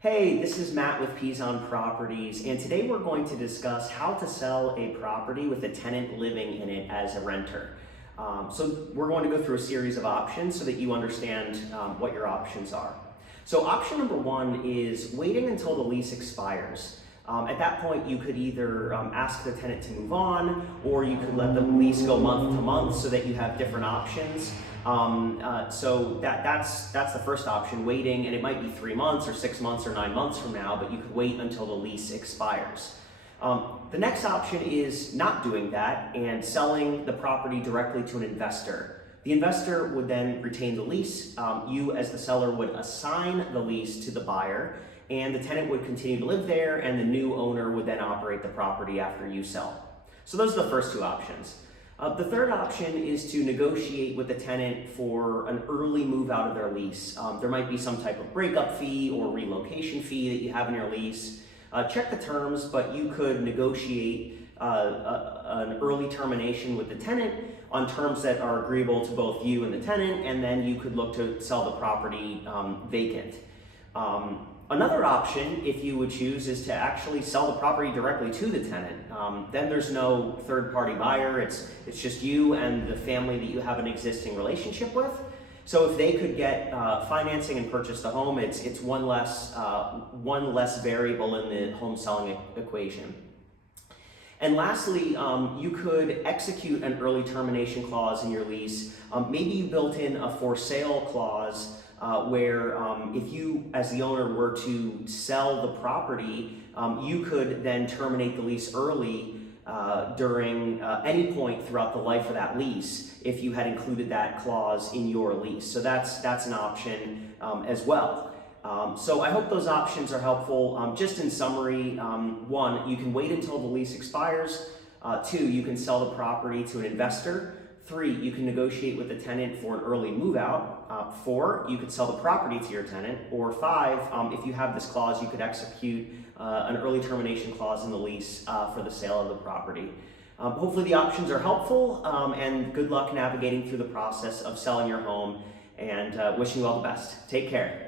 Hey, this is Matt with Pezon Properties, and today we're going to discuss how to sell a property with a tenant living in it as a renter. So we're going to go through a series of options so that you understand what your options are. So option number one is waiting until the lease expires. At that point, you could either ask the tenant to move on, or you could let the lease go month to month so that you have different options. So that's the first option, waiting, and it might be 3 months or 6 months or 9 months from now, but you could wait until the lease expires. The next option is not doing that and selling the property directly to an investor. The investor would then retain the lease. You as the seller would assign the lease to the buyer, and the tenant would continue to live there, and the new owner would then operate the property after you sell. So those are the first two options. The third option is to negotiate with the tenant for an early move out of their lease. There might be some type of breakup fee or relocation fee that you have in your lease. Check the terms, but you could negotiate an early termination with the tenant on terms that are agreeable to both you and the tenant, and then you could look to sell the property vacant. Another option, if you would choose, is to actually sell the property directly to the tenant. Then there's no third-party buyer. It's just you and the family that you have an existing relationship with. So if they could get financing and purchase the home, it's one less variable in the home selling equation. And lastly, you could execute an early termination clause in your lease. Maybe you built in a for sale clause where if you, as the owner, were to sell the property, you could then terminate the lease early during any point throughout the life of that lease if you had included that clause in your lease. So that's an option as well. So I hope those options are helpful. Just in summary, one, you can wait until the lease expires. Two, you can sell the property to an investor. 3, you can negotiate with the tenant for an early move out. 4, you could sell the property to your tenant. Or 5, if you have this clause, you could execute an early termination clause in the lease for the sale of the property. Hopefully the options are helpful, and good luck navigating through the process of selling your home, and wishing you all the best. Take care.